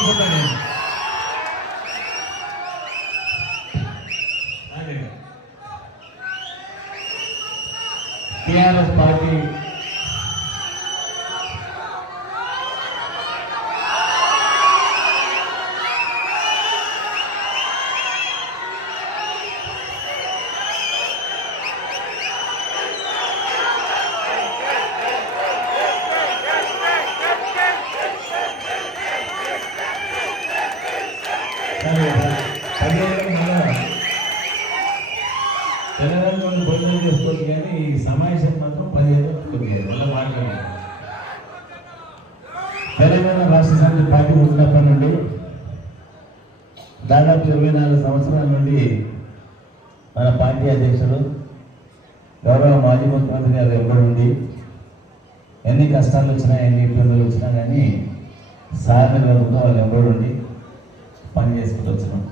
అనుకుంటాను. TRS party Telangana భోజనం చేసుకోవచ్చు, కానీ ఈ సమావేశం మాత్రం 15 మళ్ళీ మాట్లాడారు. తెలంగాణ రాష్ట్ర సమితి పార్టీ ఉన్నప్పటి నుండి దాదాపు 24 సంవత్సరాల నుండి మన పార్టీ అధ్యక్షుడు గౌరవ మాజీ ముఖ్యమంత్రి గారు ఎప్పుడు ఉండి ఎన్ని కష్టాలు వచ్చినా ఎన్ని ఇబ్బందులు వచ్చినా కానీ సాధన గారుతో వాళ్ళు ఎవరు ఉండి పని చేసుకుంటూ వచ్చినాం.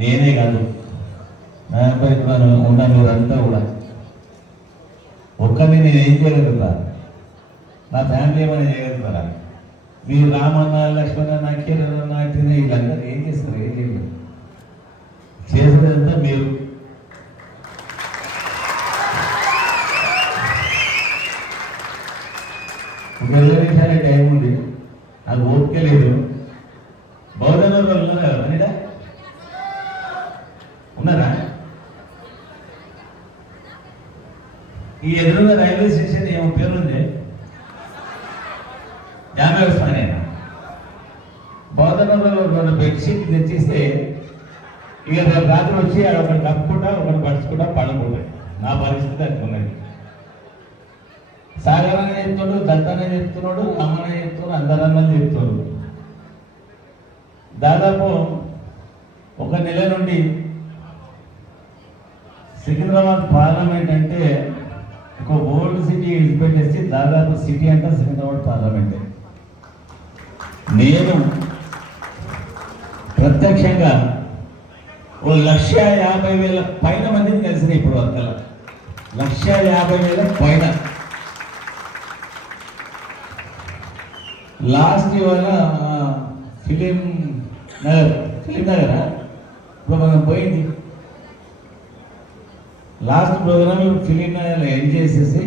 నేనే కాదు, నాపై ఉన్న మీరంతా కూడా ఒక్కరిని నేను ఏం చేయగలుగుతా, నా ఫ్యామిలీ ఏమైనా చేయగలుగుతారా? మీరు రామన్న లక్ష్మణ కిరణ్ నాటిన వీళ్ళందరూ ఏం చేస్తారు? ఏం చేయలేదు. చేసేదంతా మీరు. ఒక 20 నిమిషాలే టైం ఉంది, నాకు ఓపిక లేదు. బౌద్ధంలో ఉన్నారు కదా అనిడా, ఉన్నారా? ఈ ఎదురుగా రైల్వే స్టేషన్ ఏమో పేరుంది, జామీర్ ఉస్మాన్ అయినా. బౌద్ధంలో 2 బెడ్షీట్ తెచ్చిస్తే ఇక రేపు రాత్రి వచ్చి ఒకటి కప్పుకుంటా ఒకటి పడుచుకుంటా పడుకుంటాయి. నా పరిస్థితి అనుకున్నది. సాగరనే చెప్తున్నాడు, దత్తనే చెప్తున్నాడు, అమ్మనే చెప్తున్నాడు, అందరన్నని చెప్తున్నాడు. దాదాపు 1 నెల నుండి సికింద్రాబాద్ పార్లమెంట్ అంటే ఒక ఓల్డ్ సిటీ విడిచిపెట్టేసి దాదాపు సిటీ అంటే సికింద్రాబాద్ పార్లమెంటే. నేను ప్రత్యక్షంగా 1,50,000 పైన మందిని కలిసిన ఇప్పుడు అంతలా 1,50,000 పైన. లాస్ట్ ఇవాళ ఫిలిం నగరా ఇప్పుడు మనం పోయింది. లాస్ట్ ప్రోగ్రామ్ ఫిలిం నగర్లో ఎండ్ చేసేసి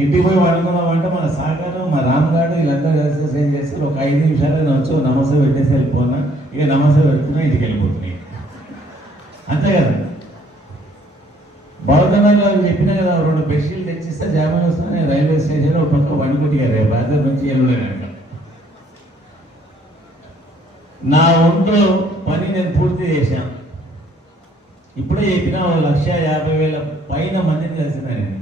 ఇంటికి పోయి వండుకున్నామంటే మన సాగరం, మా రామ్గాడు వీళ్ళంతా కలిసి ఏం చేస్తారు, ఒక 5 నిమిషాలు వచ్చి నమస్తే పెట్టేసి వెళ్ళిపోయినా. ఇక నమస్తే పెడుతున్నా, ఇంటికి వెళ్ళిపోతున్నాయి. అంతే కదా. బౌద్ధంలో చెప్పినా కదా, 2 బెడ్షీట్లు తెచ్చిస్తే జామీన్ వస్తున్నాయి. రైల్వే స్టేషన్ ఒక పక్క వండుకుంటే బాధ్యత నుంచి వెళ్ళలేక నా ఒంట్లో పని నేను పూర్తి చేశాను. ఇప్పుడే చెప్పిన 1,50,000 పైన మందిని కలిసిన నేను.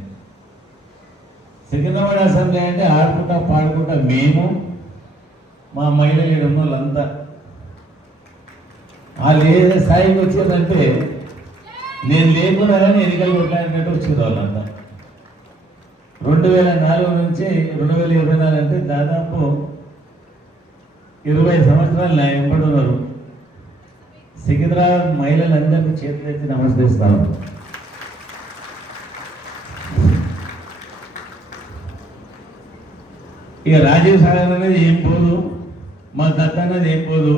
సికింద్రాబాద్ అసెంబ్లీ అంటే ఆడుకుంటా పాడుకుంటా మేము, మా మహిళలు ఉన్న వాళ్ళంతా వాళ్ళు ఏ స్థాయికి వచ్చేదంటే నేను లేకుండా కానీ ఎన్నికలు కొట్లాడినట్టు వచ్చేది వాళ్ళంతా. 2004 నుంచి 2024 అంటే దాదాపు 20 సంవత్సరాలు నా వెంబడి ఉన్నారు. సికింద్రాబాద్ మహిళలందరికీ చేతులెత్తి నమస్కరిస్తాను. ఇక రాజీవ్ సాగర్ అనేది ఏం పోదు, మా దత్త అనేది ఏం పోదు.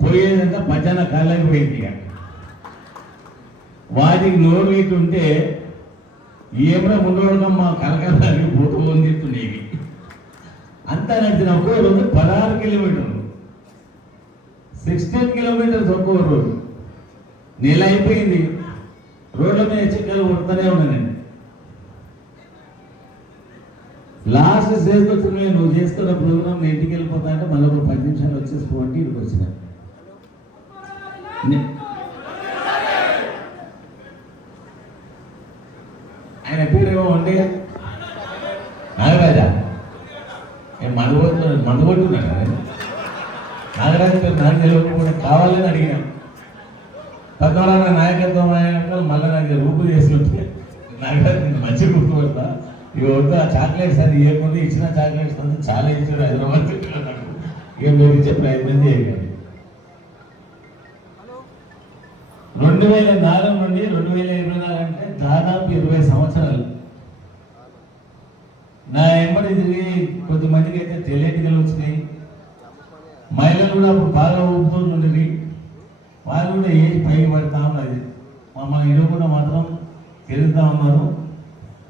పోయేదంతా పచ్చన కాళ్ళకి పోయింది. ఇక వాటికి నోరు ఇటుంటే ఏమైనా ముందు మా కలకలాకి పోతూ పొందిస్తుండేవి. అంతా నడిచిన ఒక్కో రోజు 16 కిలోమీటర్లు, 16 కిలోమీటర్స్ ఒక్కో రోజు. నెల అయిపోయింది, రోడ్ల మీద చిక్కలు కొడుతూనే ఉన్నాను నేను. లాస్ట్ స్టేజ్కి వచ్చిన నువ్వు చేసుకున్న ప్రోగ్రామ్ నేను ఇంటికి వెళ్ళిపోతా అంటే మళ్ళీ ఒక 10 నిమిషాలు వచ్చేసి పోటీ ఇక్కడికి వచ్చిన. ఆయన పేరేమో ఉండే నాగరాజా. మందుకొట్టున్నాడు నాగరాజు పేరు నాకు తెలియకుండా కావాలని అడిగినాం. తద్వారా నాయకత్వం అయినాక మళ్ళీ నాకు రూపు చేస్తుంటే నాగరాజు మంచి గుర్తుపడతా. ఇక వద్దు ఆ చాక్లెట్స్ అది ఇవ్వకుండా ఇచ్చిన చాక్లెట్స్ అంతా చాలా ఇచ్చారు హైదరాబాద్. ఇక మీరు ఇచ్చే ప్రయత్నం చేయండి. 2004 నుండి 2024 అంటే దాదాపు 20 సంవత్సరాలు నా ఎంబడి తిరిగి కొద్దిమందికి అయితే తెలియటికలు వచ్చినాయి, మహిళలు కూడా అప్పుడు బాగా ఊపుతూ ఉండేది, వాళ్ళు కూడా ఏజ్ పైకి పడతా ఉన్నది. మమ్మల్ని ఇవ్వకుండా మాత్రం తిరుగుతూ ఉన్నారు.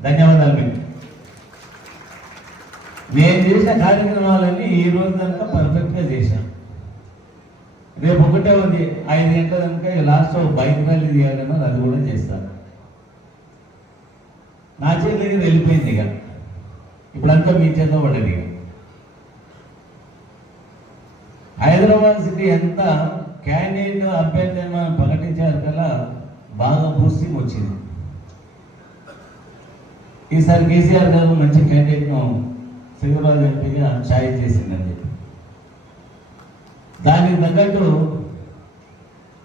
ధన్యవాదాలు మీకు. నేను చేసిన కార్యక్రమాలన్నీ ఈ రోజు కనుక పర్ఫెక్ట్గా చేశాను. రేపు ఒకటే ఉంది 5 గంటల కనుక లాస్ట్ బైక్ ర్యాలీ తీయాలన్నారు, అది కూడా చేస్తాను. నా చేతి దగ్గర వెళ్ళిపోయింది. ఇక ఇప్పుడంతా మీ చేతిలో పడ్డది. హైదరాబాద్ సిటీ ఎంత క్యాండిడేట్ అభ్యర్థి మనం ప్రకటించారు కదా, బాగా బూస్టింగ్ వచ్చింది. ఈసారి కేసీఆర్ గారు మంచి క్యాండిడేట్ను సికింద్రాబాద్ ఎంపీగా ఛాయిస్ చేసిందని చెప్పి దానికి తగ్గట్టు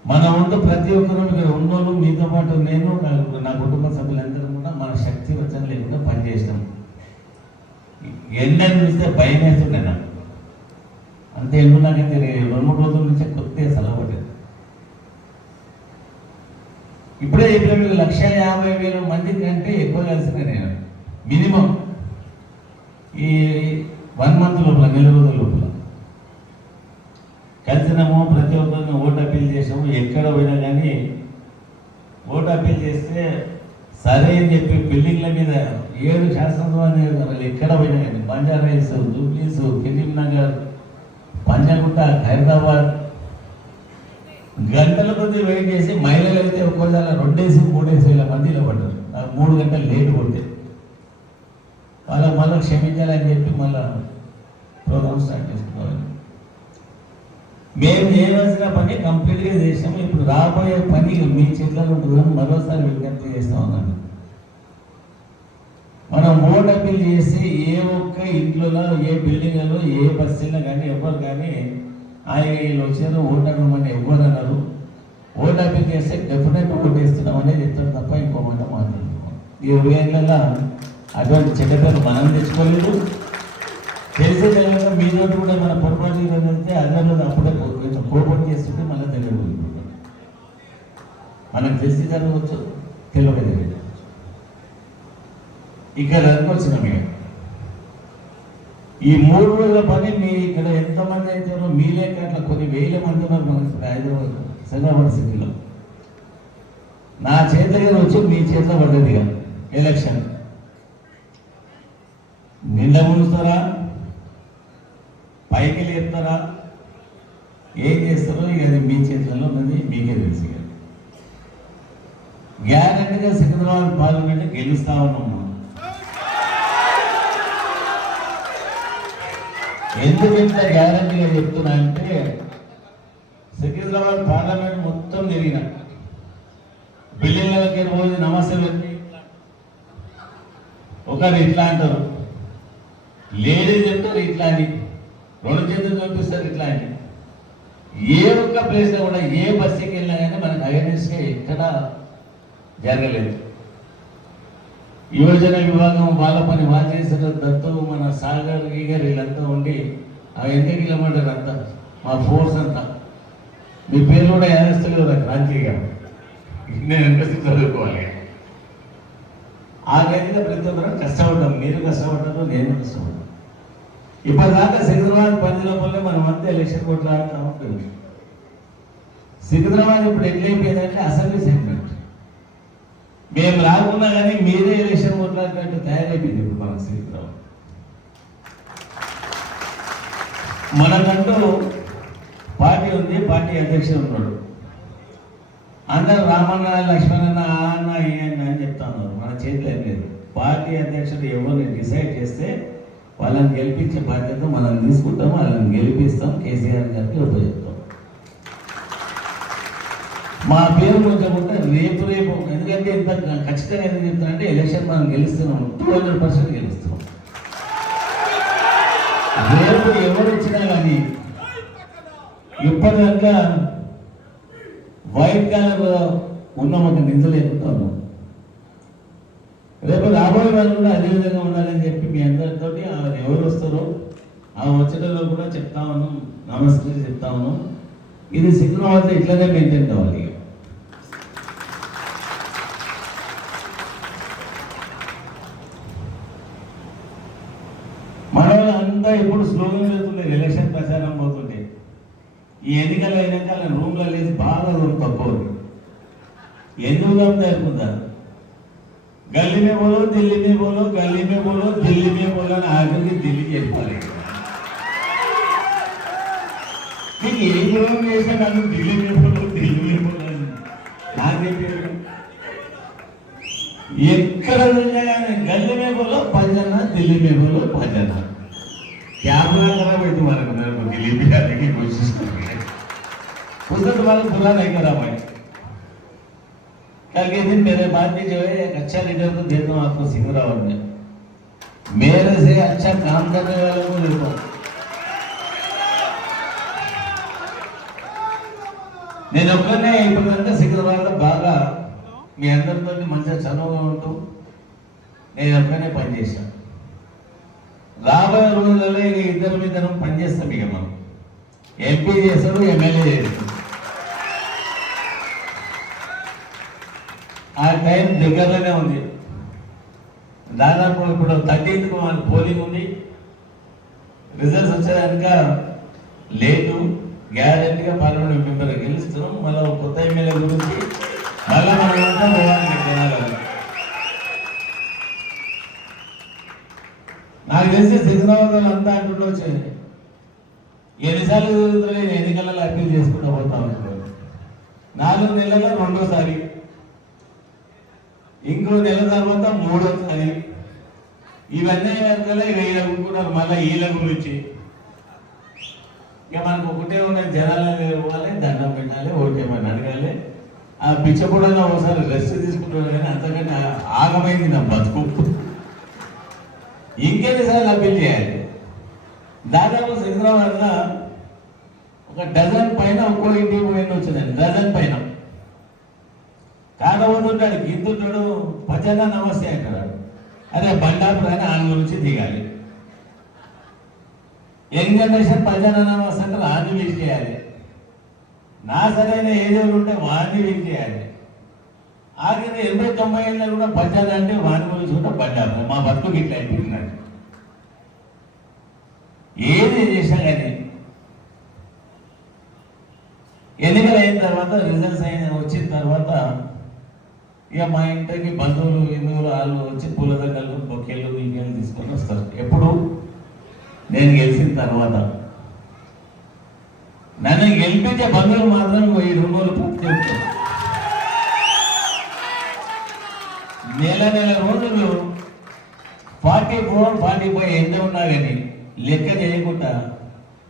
మన వంతు ప్రతి ఒక్కరూ ఇక్కడ ఉన్నోళ్ళు మీతో పాటు నేను నా కుటుంబ సభ్యులందరూ కూడా మన శక్తి వచ్చన లేకుండా పనిచేసినాం. ఎండని చూస్తే భయం వేస్తుండే నాకు. అంతే ఎందుకున్నాకైతే 2-3 రోజుల నుంచే కొద్దిగా సెలవుపడ్డది. ఇప్పుడే చెప్పిన మీకు 150,000 మంది కంటే ఎక్కువ కలిసిన నేను మినిమం ఈ 1 మంత్ లోపల, 4 రోజుల లోపల కలిసినాము. ప్రతి ఒక్కరిని ఓటు అప్పీల్ చేసాము. ఎక్కడ పోయినా కానీ ఓటు అప్పీల్ చేస్తే సరే అని చెప్పి బిల్డింగ్ల మీద 7 శాసనసభ ఎక్కడ పోయినా కానీ బంజారా హిల్స్, జూబ్లీస్, ఫిలింనగర్, పంజాగుట్ట, హైదరాబాద్ గంటల కొద్ది వెయిట్ చేసి మహిళలు అయితే ఒక్కోసారి 2-3 మందిలో పడ్డారు. 3 గంటలు లేట్ కొడితే వాళ్ళకి మళ్ళీ క్షమించాలని చెప్పి మళ్ళీ ప్రోగ్రామ్ స్టార్ట్ చేసుకోవాలి. మేము చేయవలసిన పని కంప్లీట్గా చేసాము. ఇప్పుడు రాబోయే పని మీ చేతుల్లో ఉంటుందని మరోసారి విజ్ఞప్తి చేస్తా ఉన్నాను. మనం ఓటు అప్పీల్ చేసి ఏ ఒక్క ఇంట్లో, ఏ బిల్డింగ్లో, ఏ బస్సులో కానీ ఎవరు కానీ ఆయన వచ్చారు ఓటు అడగమని ఎవరు అన్నారు. ఓటు అప్పీల్ చేస్తే డెఫినెట్ ఓటు వేస్తున్నాం అనేది చెప్తారు తప్ప ఇంకో మాట మాట్లాడుతున్నాం. ఈ 20 ఏళ్ళ అటువంటి చెడ్డ పేరు మనం తెచ్చుకోలేదు. తెలిసే తెలియక మీతో కూడా మన పొరపాటు వెళ్తే అందరిలో అప్పుడే కోపం చేస్తుంటే మళ్ళీ తెలియదు. మనకు తెలిసి జరగవచ్చు, తెలియక తెలియదు. ఇక్కడ అనుకొచ్చినాం. ఇక ఈ 3 రోజుల పని మీ ఇక్కడ ఎంతమంది అవుతారో మీ లేక అట్లా కొన్ని వేల మంది ఉన్నారు మనకి హైదరాబాద్ సికింద్రాబాద్ సిటీలో. నా చేతి దగ్గర వచ్చి మీ చేతిలో పడ్డది. ఇక ఎలక్షన్ నిండా ముందుతారా, పైకి లేపుతారా, ఏం చేస్తారో ఇక అది మీ చేతులలో ఉన్నది, మీకే తెలుసు. గ్యారంటీగా సికింద్రాబాద్ పార్లమెంట్ గెలుస్తా ఉన్నాము. ఎందుకు ఇంత గ్యారంటీగా చెప్తున్నా అంటే సికింద్రాబాద్ పార్లమెంట్ మొత్తం తిరిగిన బిల్డింగ్లకి రోజు నమస్తే పెట్టి ఒకరు ఇట్లా అంటారు, లేడీస్ చెప్తారు ఇట్లా అని, 2 చేతులు చూపిస్తారు ఇట్లా అని. ఏ ఒక్క ప్లేస్లో కూడా ఏ బస్సుకి వెళ్ళినా కానీ మనకు అవేర్నెస్గా ఎక్కడా జరగలేదు. యువజన విభాగం వాళ్ళ పని వాళ్ళు చేసిన దత్తు, మన సాగర్ గీగర్ వీళ్ళంతా ఉండి ఆ ఎంత కిలోమీటర్ అంతా మా ఫోర్స్ అంతా. మీ పేరు కూడా ఏదేస్తారు కదా క్రాంతిగా, నేను ఇంట్రెస్ట్ చదువుకోవాలి. ఆ గదిలో ప్రతి ఒక్కరు కష్టపడ్డాం. మీరు కష్టపడ్డారు, నేను కష్టపడ్డాను. ఇప్పటిదాకా సికింద్రాబాద్ పరిధిలోపలే మనం అంతా ఎలక్షన్ కొట్లాడుతూ ఉంటుంది. సికింద్రాబాద్ ఇప్పుడు ఎట్లయిపోయిందంటే అసెంబ్లీ సెగ్మెంట్. మేము రాకున్నా కానీ మీరే ఎలక్షన్ కొట్లాడినట్టు తయారైపోయింది ఇప్పుడు మన సికింద్రాబాద్. మనకంటూ పార్టీ ఉంది, పార్టీ అధ్యక్షుడు ఉన్నాడు. అందరూ రామన్న, లక్ష్మణన్న, ఆ అన్న, ఏ అన్న అని చెప్తా ఉన్నారు. మన చేతిలో ఏం లేదు. పార్టీ అధ్యక్షుడు ఎవరిని డిసైడ్ చేస్తే వాళ్ళని గెలిపించే బాధ్యత మనం తీసుకుంటాం, వాళ్ళని గెలిపిస్తాం, కేసీఆర్ గారికి ఉపయోగిస్తాం. మా పేరు కొంచెం రేపు ఎందుకంటే ఇంత ఖచ్చితంగా ఎందుకు చెప్తానంటే ఎలక్షన్ మనం గెలుస్తున్నాం, 200% గెలుస్తున్నాం. రేపు ఎవరు వచ్చినా కానీ ఇప్పటిదాకా వైట్ కలర్ ఉన్న ఒక నింద లేకుండా ఉన్నాం. రేపు రాబోయే వాళ్ళు కూడా అదే విధంగా ఉండాలని చెప్పి మీ అందరితో ఎవరు వస్తారో ఆ వచ్చేటలో కూడా చెప్తా ఉన్నాం, నమస్తే చెప్తా ఉన్నాం. ఇది సికింద్రాబాద్ ఇట్లనే మెయింటైన్ కావాలి. మన అంతా ఎప్పుడు స్లోగన్ వెళ్తుండే, ఎలక్షన్ ప్రచారం పోతుంటే ఈ ఎన్నికలు అయినాక వాళ్ళ రూమ్లో లేచి బాగా తక్కువ ఎందుకు అనుకుంటారు గల్లీ మే బోలో ఢిల్లీ మే బోలో గల్లీ మే బోలో ఢిల్లీ మే బోలో అని ఆఖరికి ఢిల్లీ చెప్పాలి. నీకు ఏ గృహం చేసినా నాకు ఢిల్లీ మే బోలో అని నాకు చెప్పారు. ఎక్కడ చూసినా కానీ గల్లీ మే బోలో పంజనా ఢిల్లీ మే బోలో పంజనా कैमरा करा भाई तुम्हारे को मेरे को दिल्ली भी जाने की कोशिश कर रहे हैं उसने तुम्हारा बुरा नहीं करा भाई कल के दिन मेरे बाद में जो है एक अच्छा लीडर को देता हूँ आपको सिंगरावर में मेरे से अच्छा काम करने वालों को देता हूँ నేను ఒక్కనే ఇప్పుడంటే సికింద్రాబాద్లో బాగా మీ అందరితో మంచిగా చనువుగా ఉంటూ నేను ఒక్కనే పనిచేశాను. రాబోయే రోజులలో ఇద్దరం పనిచేస్తాం. ఇక మనం ఎంపీ చేస్తాడు, ఎమ్మెల్యే చేస్తాడు. ఆ టైం దగ్గరలోనే ఉంది. దాదాపు ఇప్పుడు 13th పోలింగ్ ఉంది. రిజల్ట్స్ వచ్చేదానిక లేదు. గ్యారెంటీగా పార్లమెంట్ మెంబర్ గెలుస్తున్నాం. మళ్ళీ కొత్త ఎమ్మెల్యే గురించి మళ్ళీ మనం అంతా పోవాలి జనాలు. నాకు తెలిసి సికింద్రాబాద్ అంతా అంటుండో వచ్చేది ఎన్నిసార్లు నేను ఎన్నికలలో అప్పీల్ చేసుకుంటూ పోతా ఉంటాను. 4 నెలల్లో 2వ ఇంకో నెల తర్వాత 3వ ఇవన్నీ వెనకాలే వీళ్ళ అనుకున్నారు. మళ్ళీ వీళ్ళ గురించి ఇక మనకు ఒకటే ఉన్న జనాలు ఇవ్వాలి, దండం పెట్టాలి, ఓటేమని అడగాలి. ఆ పిచ్చపూడైనా ఒకసారి రెస్ట్ తీసుకుంటాడు కానీ అంతకంటే ఆగమైంది నా బతుకు. ఇంకెన్నిసార్లు అప్పీల్ చేయాలి? దాదాపు సికింద్రాబాద్లో ఒక డజన్ పైన ఒక్కో ఇంటికి పోయిన వచ్చిందండి. డజన్ పైన కాకపోతుంటాడు, గింతుంటాడు, పచ్చగా నమస్తే అంటాడు. అదే బండాపుడు అని ఆయన గురించి దిగాలి. యంగ్ జనరేషన్ పచ్చగా నమస్తే అంటే ఆన్ని వీక్ చేయాలి. నా సరైన ఏజోలు ఉంటే వాడిని వీక్ చేయాలి. ఆఖరి 80-90 ఏళ్ళలో కూడా పచ్చగా అంటే వాడిని గురించి కూడా బండాపు. మా బతుకు ఇట్లా అయిపోతున్నాడు. ఏది చేసినా కానీ ఎన్నికలు అయిన తర్వాత రిజల్ట్స్ వచ్చిన తర్వాత ఇక మా ఇంటికి బంధువులు హిందువులు వాళ్ళు వచ్చి పూలదండలు బొక్కేళ్ళు ఇంకేళ్ళు తీసుకొని వస్తారు. ఎప్పుడు నేను గెలిచిన తర్వాత నన్ను గెలిపించే బంధువులు మాత్రం ఈ 2 రోజులు పూర్తి ఉంటారు. నెల రోజులు 44-45 ఎంత ఉన్నా కానీ లెక్క చేయకుండా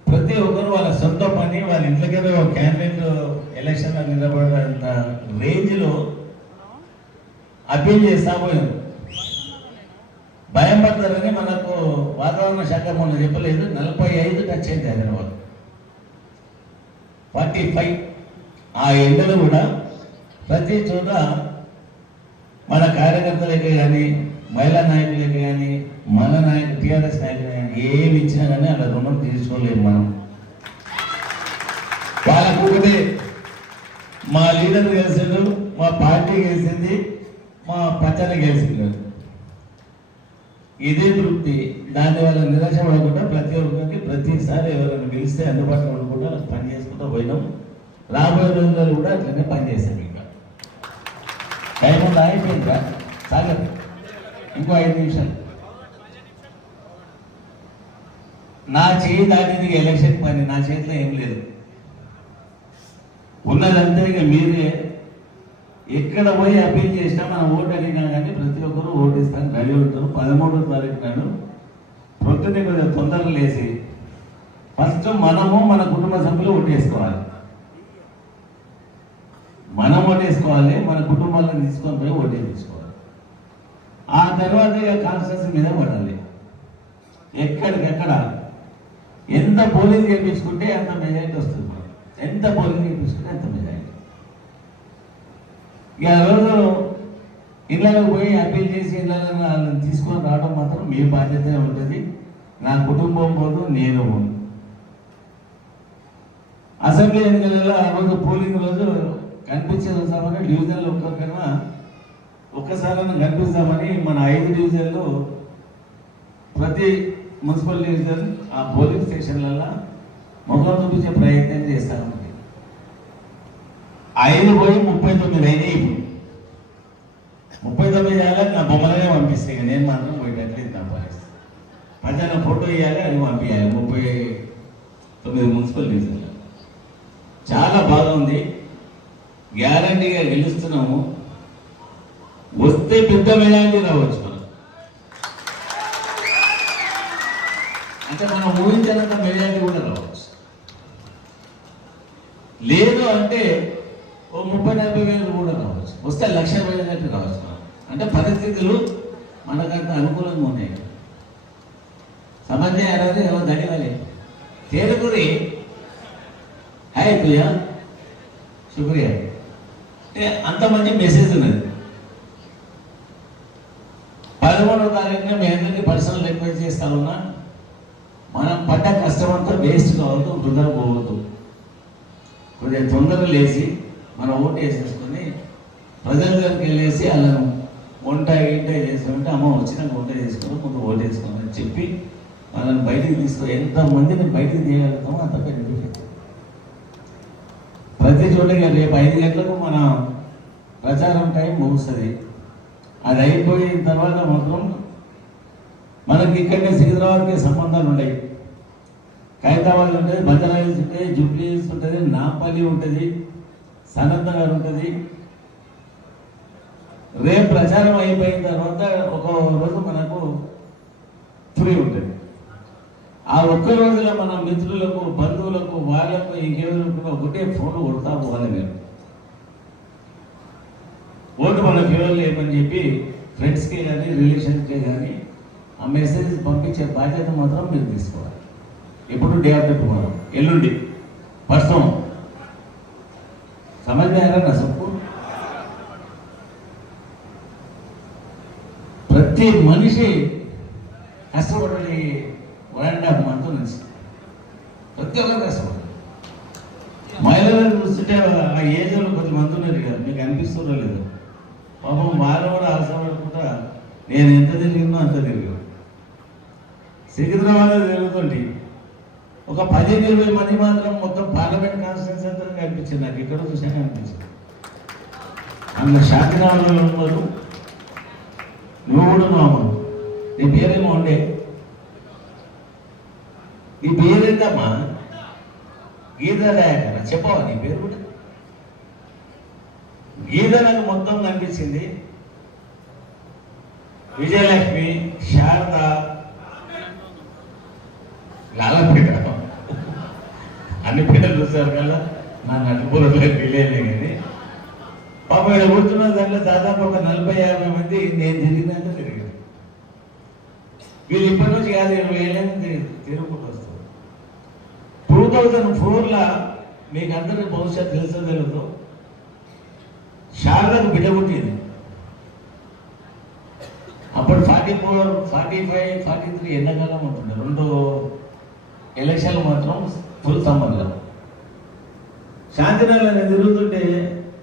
ప్రతి ఒక్కరు వాళ్ళ సొంత పని వాళ్ళ ఇంట్లోకి క్యాండిడేట్ ఎలక్షన్లో నిలబడినంత రేంజ్లో అప్పీల్ చేస్తా పోయారు. భయం పడతారని మనకు వాతావరణ శాఖ మొన్న చెప్పలేదు. 45 టచ్ అయింది హైదరాబాద్. 45 ఆ ఎండలు కూడా ప్రతి చోట మన కార్యకర్తలకి కానీ మహిళా నాయకులకి కానీ మన నాయకులు టీఆర్ఎస్ నాయకులు కానీ ఏమి ఇచ్చినా కానీ అలా రుణం తీసుకోలేము మనం. వాళ్ళకు ఒకటే మా లీడర్ గెలిచిండు, మా పార్టీ గెలిచింది, మా పచ్చన గెలిచిండు, ఇదే తృప్తి. దానివల్ల నిరాశ పడకుండా ప్రతి ఒక్కరికి ప్రతిసారి ఎవరైనా గెలిస్తే అందుబాటులో ఉండకుండా పని చేసుకుంటూ పోయినాం. రాబోయే రోజుల్లో కూడా అట్లనే పనిచేసాం. ఇంకా టైం ఉందా? అయిపోయిందా? సాగర్ ఇంకో 5 నిమిషాలు. నా చేయి దాటింది ఎలక్షన్ పని. నా చేతిలో ఏం లేదు. ఉన్నదంతా ఇక మీరే ఎక్కడ పోయి అప్పీల్ చేసినా మనం ఓటు అడిగినా కానీ ప్రతి ఒక్కరు ఓటేస్తాను రెడీ ఉంటారు. 13వ తారీఖు నాడు ప్రొద్దునే కొద్దిగా తొందరగా లేచి ఫస్ట్ మనము మన కుటుంబ సభ్యులు ఓటేసుకోవాలి. మనం ఓటేసుకోవాలి, మన కుటుంబాలను తీసుకొని పోయి ఓటేసుకోవాలి. ఆ తర్వాత ఇక కాన్స్టిట్యూన్సీ మీద పడాలి. ఎక్కడికెక్కడ ఎంత పోలింగ్ చేయించుకుంటే అంత మెజారిటీ వస్తుంది. ఎంత పోలింగ్ చేయించుకుంటే అంత మెజారిటీ. ఇక రోజు ఇళ్ళకు పోయి అప్పీల్ చేసి ఇళ్ళని తీసుకొని రావడం మాత్రం మీ బాధ్యత ఉంటుంది. నా కుటుంబం పోదు, నేను పోదు. అసెంబ్లీ ఎన్నికలలో ఆ రోజు పోలింగ్ రోజు కనిపించేది వస్తామని డివిజన్లో ఒక్కరికైనా ఒక్కసారైనా కనిపిస్తామని మన 5 డివిజన్లు ప్రతి మున్సిపల్ డివిజన్ ఆ పోలింగ్ స్టేషన్లలో ముఖం చూపించే ప్రయత్నం చేస్తాను. 5 పోయి 39 అయినాయి. ఇప్పుడు 39 ఏళ్ళకి నా బొమ్మలనే పంపిస్తాయి. నేను మాత్రం పోయేటట్లేదు నా పరిస్థితి. మధ్యాహ్నం ఫోటో ఇవ్వాలి, అది పంపించాలి. 39 మున్సిపల్ డివిజన్లు చాలా బాగుంది. గ్యారంటీగా గెలుస్తున్నాము. వస్తే పెద్ద మెజారిటీ రావచ్చు. మనం అంటే మనం ఊహించినంత మెజారిటీ కూడా రావచ్చు. లేదు అంటే ఓ 30-40 వేలు కూడా రావచ్చు. వస్తే 1,00,000 మెజారిటీ రావచ్చు. అంటే పరిస్థితులు మనకంత అనుకూలంగా ఉన్నాయి. समझ आ रहा है धनी वाले तेरे को रे है तुझा शुक्रिया अंत मंచి మెసేజ్ ఉన్నది. 13వ తారీఖున మీ అందరికీ పర్సనల్ రిక్వెస్ట్ చేస్తా ఉన్నా, మనం పడ్డ కష్టం అంతా వేస్ట్ కావద్దు, వృధా పోవద్దు. కొద్దిగా తొందరగా లేచి మనం ఓటు వేసేసుకొని ప్రజల దగ్గరికి వెళ్ళేసి వాళ్ళను వంట ఇంట చేసుకుంటే అమ్మ వచ్చినాక వంట చేసుకుని ముందు ఓటు వేసుకోమని చెప్పి వాళ్ళని బయటికి తీసుకో. ఎంతమందిని బయటికి తీయగలుగుతామో అంత బెనిఫిట్. ప్రతి చోట రేపు 5 గంటలకు మన ప్రచారం టైం ముగుస్తుంది. అది అయిపోయిన తర్వాత మాత్రం మనకి ఇక్కడనే సికింద్రాబాద్కి సంబంధాలు ఉన్నాయి. ఖైరతాబాద్ ఉంటుంది, బంజారాహిల్స్ ఉంటుంది, జూబ్లీహిల్స్ ఉంటుంది, నాంపల్లి ఉంటుంది, సనత్ నగర్ ఉంటుంది. రేపు ప్రచారం అయిపోయిన తర్వాత ఒక రోజు మనకు ఫ్రీ ఉంటుంది. ఆ ఒక్క రోజులో మన మిత్రులకు, బంధువులకు, వాళ్ళకు, ఇంకెవరికి ఒకటే ఫోన్ కొడతా పోవాలి. మీరు ఓటు మన ఫేవర్లు ఏమని చెప్పి ఫ్రెండ్స్కి కానీ రిలేషన్స్కే కానీ ఆ మెసేజ్ పంపించే బాధ్యత మాత్రం మీరు తీసుకోవాలి. ఇప్పుడు డే ఆఫ్టర్ టుమారో, ఎల్లుండి, పర్సం సమజ్ఞారా నా సప్పు. ప్రతి మనిషి కష్టపడాలి. 1.5 month నుంచి ప్రతి ఒక్కరు కష్టపడాలి. మహిళలను చూస్తుంటే ఆ ఏజ్లో కొంతమంది ఉన్నారు కదా, మీకు అనిపిస్తుందో లేదు. పాపం వాళ్ళు కూడా ఆశపడుకుంటా నేను ఎంత తిరిగినో అంత తిరిగాను. సికింద్రాబాద్లో తిరుగుతుంటే ఒక 15-20 మంది మాత్రం మొత్తం పార్లమెంట్ కాన్స్టిట్యూన్సీ అంతా కనిపించింది. నాకు ఇక్కడ చూసాక అనిపించింది. అందులో శాంతినగర్లో ఉన్నారు. నువ్వు కూడా మామ, నీ పేరేమో ఉండే, నీ పేరేంటమ్మా? గీత దయాకర, చెప్పవా నీ పేరు కూడా? గీత నాకు మొత్తం కనిపించింది. విజయలక్ష్మి, శారద, లాలపేట, అన్ని పేర్లు చూసారు కదా. నా నటుపురంలో తెలియలే కానీ పాపం ఇక్కడ కూర్చున్న దాంట్లో దాదాపు ఒక 40-50 మంది నేను తిరిగినాక తిరిగాను. వీళ్ళు ఇప్పటి నుంచి కాదు 20 ఏళ్ళ నుంచి తిరుగుకుంటూ వస్తారు. 2004లో మీకు అందరికీ భవిష్యత్తు తెలుసో తెలియదు, శారదకు బిడ్డ పుట్టింది. అప్పుడు 44, 45, 43 ఎండాకాలం ఉంటుండే. 2 ఎలక్షన్లు మాత్రం ఫుల్ సమ్మర్లో. శాంతినగర్లో తిరుగుతుంటే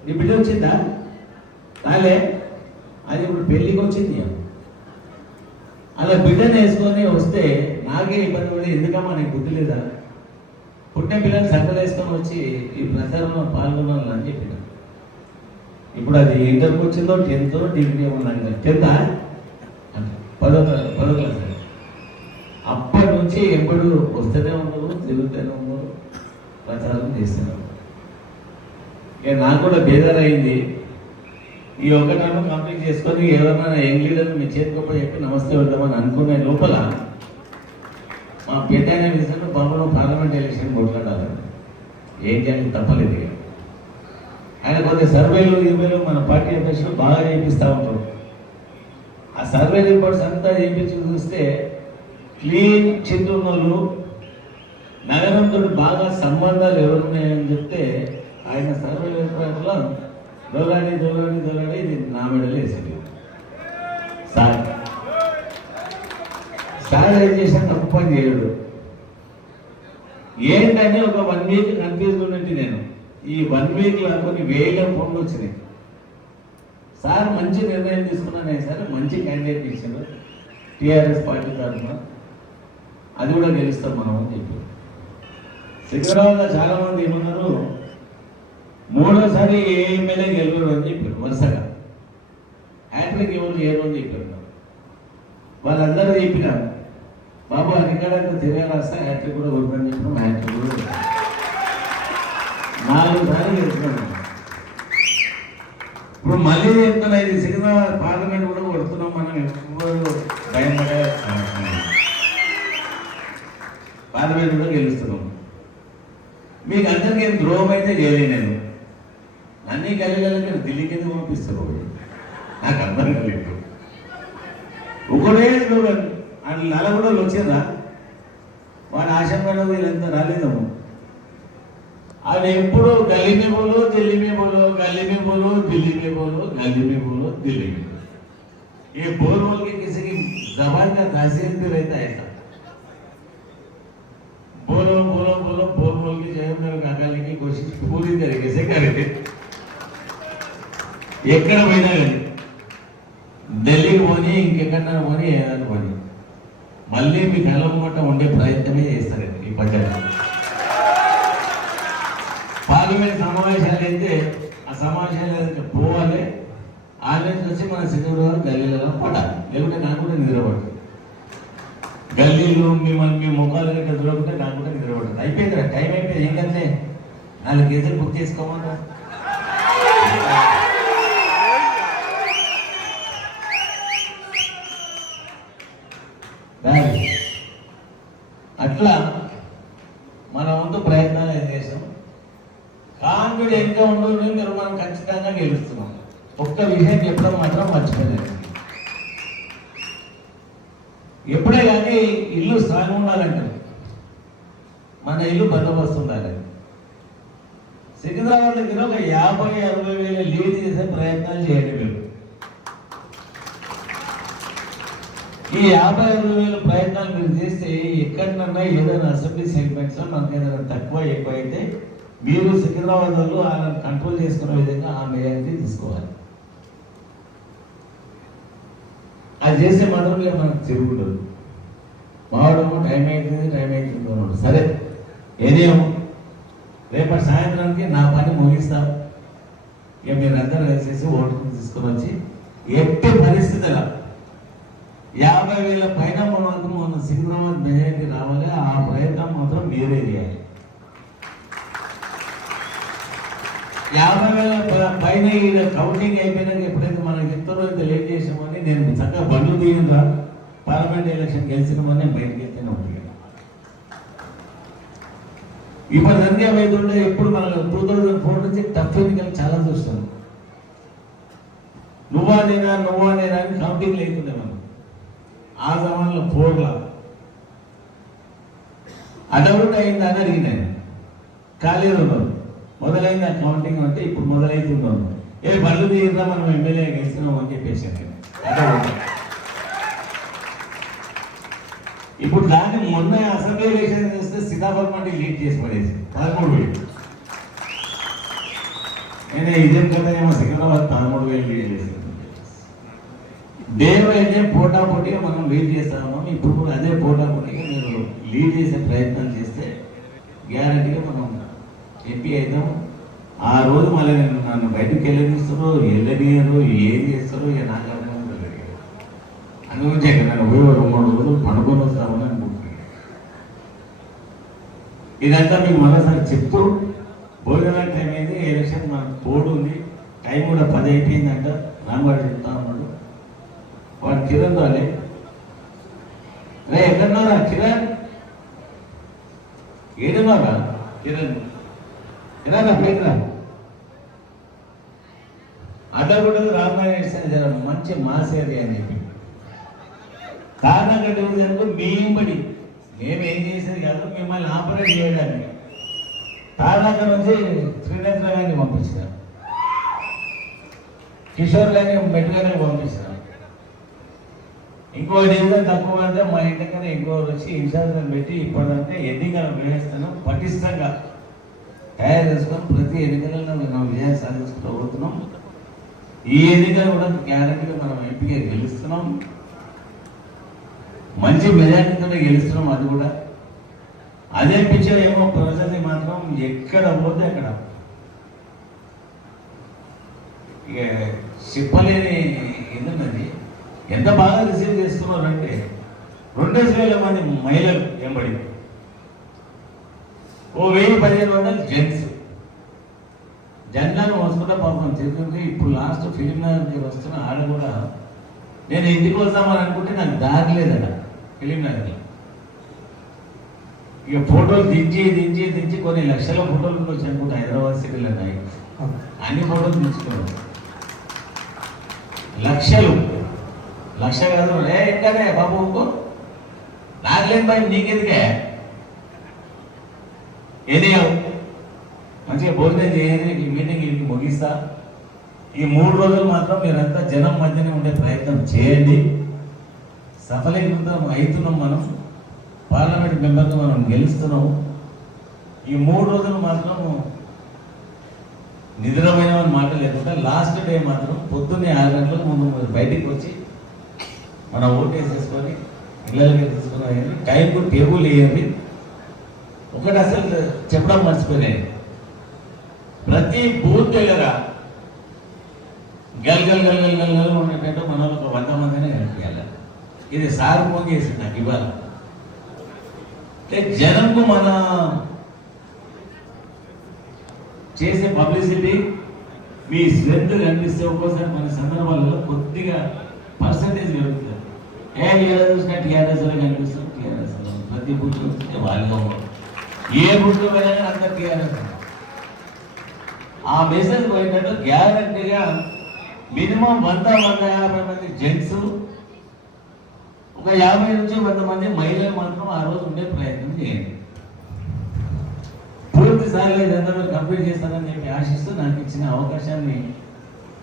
నీ బిడ్డ వచ్చిందా? రాలే, అది ఇప్పుడు పెళ్ళికి వచ్చింది. అలా బిడ్డను వేసుకొని వస్తే నాకే ఇబ్బంది పడి, ఎందుకమ్మా నీకు బుద్ధి లేదా? పుట్టిన పిల్లలు సంకలు వేసుకొని వచ్చి ఈ ప్రచారంలో పాల్గొనాలని చెప్పిన. ఇప్పుడు అది ఇంటర్కి వచ్చిందో, 10th డిగ్రీ ఉన్నాను. 10th అంటే 10వ క్లాస్. అప్పటి నుంచి ఎప్పుడు వస్తూనే ఉన్నారు, తిరుగుతూనే ఉన్నారు, ప్రచారం చేస్తున్నారు. ఇక నాకు కూడా బేజారైంది. ఈ ఒకటను కంప్లీట్ చేసుకొని ఎవరన్నా యంగ్ లీడర్ మీ చేతికొప్ప చెప్పి నమస్తే వెళ్దామని అనుకునే లోపల మా పెద్ద విషయంలో బాబులో పార్లమెంట్ ఎలక్షన్ కొట్లాడాలి. ఏం చేయాలి తప్పలేదు. ఆయన కొద్ది సర్వేలు ఇరవైలు మన పార్టీ అధ్యక్షులు బాగా చేపిస్తూ ఉంటారు. ఆ సర్వే రిపోర్ట్స్ అంతా చేయించి చూస్తే క్లీన్ చిత్తూరులో నగరంతో బాగా సంబంధాలు ఎవరున్నాయని చెప్తే ఆయన సర్వే రిపోర్ట్లో దొలాడి ఇది నా మెడలు వేసింది. సార్ ఏం చేశాను, తప్పు పని చేయడు. ఏంటని ఒక 1 వీక్ కన్ఫ్యూజ్ ఉన్నట్టు నేను. ఈ 1 వీక్లో కొన్ని 1000 ఫోన్లు వచ్చినాయి. సార్ మంచి నిర్ణయం తీసుకున్నాను సార్, మంచి క్యాండిడేట్ ఇచ్చారు టీఆర్ఎస్ పార్టీ తరఫున, అది కూడా గెలుస్తాం మనం అని చెప్పి. సికింద్రాబాద్లో చాలా మంది ఏమన్నారు, మూడోసారి ఏ ఎమ్మెల్యే గెలవరు అని చెప్పారు. వరుసగా హ్యాట్రిక్ ఎవరు చేయరు అని చెప్పారు. వాళ్ళందరూ చెప్పినారు, బాబు అన్నికడంతా తిరగాల్స్తే హ్యాట్రిక్ కూడా కొడుకుని చెప్పినాం. హ్యాట్రిక్ కూడా 4 సార్లు గెలుస్తున్నాం. ఇప్పుడు మళ్ళీ చెప్తున్నా, ఇది సికింద్రాబాద్ పార్లమెంట్ కూడా కొడుతున్నాం. మనం ఎప్పుడు భయపడే పార్లమెంట్ కూడా గెలుస్తున్నాం. మీకు అందరికీ ఏం ద్రోహం అయితే చేయలే. నేను అన్నీ కలిగి ఢిల్లీకి ఎందుకు పంపిస్తారు? నాకు అర్థం కలిగి ఒకటే స్లోగన్. అని నలుగురు వచ్చిందా వాడు ఆశంగా వీళ్ళంతా రాలేదము. అది ఎప్పుడు గల్లీ में बोलो दिल्ली में बोलो, गली में बोलो दिल्ली में बोलो, गली में बोलो दिल्ली में बोलो. ये बोल बोल के किसी की जबान का खासियत भी रहता है ऐसा. बोलो बोलो बोलो बोल बोल के जो है मेरे निकालने की कोशिश पूरी तरीके से करेंगे. ఎక్కడ పోయినా కానీ ఢిల్లీకి పోని ఇంకెక్కడన్నా పోని ఏదైనా పోని మళ్ళీ మీ కలవమాట ఉండే ప్రయత్నమే చేస్తారండి. ఈ పద్ధతి పార్లమెంట్ సమావేశాలు అయితే ఆ సమావేశాలు పోవాలి. ఆన్లైన్ వచ్చి మన సికింద్రాబాద్ గల్లీలలో పడాలి. లేకుంటే నాకు కూడా నిద్రపడుతుంది. గల్లీలు మిమ్మల్ని మీ ముఖాలు కనుక చూడకుంటే నాకు కూడా నిద్రపడుతుంది. అయిపోయింది రా, టైం అయిపోయింది. ఏంటంటే 4 కేజీలు బుక్ చేసుకోమన్నా. అట్లా మన వంతు ప్రయత్నాలు ఏం చేసాం. కాన్ఫిడెంట్గా ఉండదు, మీరు మనం ఖచ్చితంగా గెలుస్తున్నాం. ఒక్క విషయం చెప్పడం మాత్రం మర్చిపోలేదు. ఎప్పుడే కానీ ఇల్లు స్ట్రాంగ్ ఉండాలంటారు, మన ఇల్లు బందోబస్తు ఉండాలి. సికింద్రాబాద్ దగ్గర ఒక 50-60 వేల లీడ్ చేసే ప్రయత్నాలు చేయండి మీరు. ఈ 50-60 వేల ప్రయత్నాలు మీరు చేస్తే ఎక్కడన్నా ఏదైనా అసెంబ్లీ సెగ్మెంట్స్ లో మనకు ఏదైనా తక్కువ ఎక్కువ అయితే మీరు సికింద్రాబాద్ వాళ్ళు వాళ్ళని కంట్రోల్ చేసుకునే విధంగా ఆ మెజారిటీ తీసుకోవాలి. అది చేస్తే మాత్రం మనకు తిరుగుండదు. మావడము టైం అవుతుంది అన్నాడు. సరే ఏదేమో రేపటి సాయంత్రానికి నా పని ముగిస్తాం. ఇక మీరందరూ వేసేసి ఓటు తీసుకొని వచ్చి ఎట్టి పరిస్థితుల్లో 50 వేల పైన మాత్రం మన సికింద్రాబాద్ మెజారిటీ రావాలి. ఆ ప్రయత్నం మాత్రం మీరే చేయాలి. 50 వేల పైన కౌంటింగ్ అయిపోయినాక ఎప్పుడైతే మనకి ఎంతలో ఇంత లేట్ చేసామని నేను చక్కగా బండ్లు తీయగా పార్లమెంట్ ఎలక్షన్ గెలిచినామని బయటకు వెళ్తేనే ఉంటుంది. ఇప్పుడు నంది అవుతుంటే ఎప్పుడు మన 2004 నుంచి టఫ్ ఎన్నికలు చాలా చూస్తాం. నువ్వానేనా అని కౌంటింగ్ లేకుండా మనం ఆ జమాన్లో 4లా అడవుడు అయింది అని అడిగినాను. ఖాళీలు ఉన్నారు. మొదలైంది ఆ కౌంటింగ్ అంటే ఇప్పుడు మొదలవుతున్నాను. బళ్ళు తీయగా మనం ఎమ్మెల్యే గెలిచినాం అని చెప్పేసాను. ఇప్పుడు దాన్ని మొన్న అసెంబ్లీ ఎలక్షన్ చేస్తే సీతాఫల్ మండి లీడ్ చేసి పడేసి 13 వేలు. నేను ఇదే కదా ఏమో సికింద్రాబాద్ 13 వేలు లీడ్ చేశాను. దేవైతే పోటాపోటీగా మనం లీడ్ చేస్తాము. ఇప్పుడు కూడా అదే పోటాపోటీగా మీరు లీడ్ చేసే ప్రయత్నం చేస్తే గ్యారంటీగా మనం ఎంపీ అవుతాం. ఆ రోజు మళ్ళీ నన్ను బయటకు వెళ్ళనిస్తారో వెళ్ళనియరు ఏం చేస్తారో ఇక నాకు అర్థం తెలియదు. అందుగురించి నన్ను పోయి 2-3 రోజులు పడుకొని వస్తామని అనుకుంటున్నాను. ఇదంతా మీకు మరోసారి చెప్తూ భోజనాల టైం అయింది. ఎలక్షన్ మనకు తోడు ఉంది. టైం కూడా 10 అయిపోయిందంట. రాంబాడు చెప్తా ఉన్నాడు. వాడు కిరణ్ రాలే. రే ఎక్కడున్నారా కిరణ్? ఏడున్నారా కిరణ్? కిరణ్ పైకి అడ్డగొట్టదు రామాయణ మంచి మాసేది అని చెప్పి కారణంగా మేంబడి మేమేం చేసేది కాదు, మిమ్మల్ని ఆపరేట్ చేయడానికి తారనగర్ నుంచి శ్రీనేంద్ర గారిని పంపించినాం. కిషోర్ గారిని మెట్టుగారిని పంపించినాం. ఇంకో ఏదో తక్కువ అంటే మా ఇంటికన్నా ఇంకోరు వచ్చి ఇన్ఛార్జ్లను పెట్టి ఇప్పటికంటే ఎన్నికల వ్యవస్థను పటిష్టంగా తయారు చేసుకొని ప్రతి ఎన్నికలలో మనం విజయం సాధించుకుంటూ పోతున్నాం. ఈ ఎన్నికలు కూడా గ్యారెంటీగా మనం ఎంపీగా గెలుస్తున్నాం. మంచి మెజారిటీతో గెలుస్తున్నాం. అది కూడా అదే పిక్చర్ ఏమో ప్రజల్ని మాత్రం ఎక్కడ పోతే అక్కడ ఇక చెప్పలేని ఎందుకది ఎంత బాగా రిసీవ్ చేస్తున్నారంటే 2000 మంది మహిళలు ఎంబడి 1000-1500 జెంట్స్ జెండాను వస్తుంటే పాపం చెప్తుంటే ఇప్పుడు లాస్ట్ ఫిలిం నగర్ వస్తున్న ఆడ కూడా నేను ఇంటికి వస్తామని అనుకుంటే నాకు దారి లేదట ఫిలిం నగర్లో. ఇక ఫోటోలు దించి కొన్ని లక్షల ఫోటోలు ఉండొచ్చు అనుకుంటా హైదరాబాద్ సిటీలో అన్ని ఫోటోలు దించుకోవడం లక్ష కాదు ఎక్కడే బాబు నాకు లేని భయం నీకెందుకే ఏది మంచిగా భోజనం చేయండి ఈ మీటింగ్ ఇంటికి ముగిస్తా. ఈ 3 రోజులు మాత్రం మీరంతా జనం మధ్యనే ఉండే ప్రయత్నం చేయండి. సఫలీకృతం అవుతున్నాం, మనం పార్లమెంట్ మెంబర్గా మనం గెలుస్తున్నాం. ఈ 3 రోజులు మాత్రం నిద్రపోయిన మాట లేకుండా లాస్ట్ డే మాత్రం పొద్దున్నే 6 గంటలకు ముందు బయటికి వచ్చి మన ఓటు వేసేసుకొని ఇళ్ళకి తీసుకుని టైంకు టేబుల్ వేయండి. ఒకటి అసలు చెప్పడం మర్చిపోయినాయి, ప్రతి బూత్ దగ్గర గల్ ఉండేటట్టు మనం ఒక 100 మందినే కనిపించాలి. ఇది సార్ ఫోన్ చేసింది నాకు ఇవాళ. అంటే జనంకు మన చేసే పబ్లిసిటీ మీ స్ట్రెంత్ కనిపిస్తే ఒక్కోసారి మన సందర్భాలలో కొద్దిగా పర్సంటేజ్ పెరుగుతుంది. చూసినా టీఆర్ఎస్ కనిపిస్తాం, టీఆర్ఎస్ ప్రతి బూత్ చూస్తే వాళ్ళు ఏ బూత్లో వెళ్ళినా అంతా టీఆర్ఎస్. ఆ మెసేజ్ పోయినట్టు గ్యారంటీగా మినిమం 100-150 మంది జెంట్స్, ఒక 50 నుంచి 100 మంది మహిళలు మాత్రం ఆ రోజు ఉండే ప్రయత్నం చేయండి. పూర్తి స్థాయిలో ఇదంతా కంప్లీట్ చేస్తానని చెప్పి ఆశిస్తూ నాకు ఇచ్చిన అవకాశాన్ని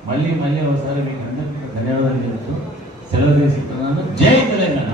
మళ్ళీ ఒకసారి మీకు అందరికీ ధన్యవాదాలు చెప్తూ సెలవు తీసుకుంటున్నాను. జై తెలంగాణ.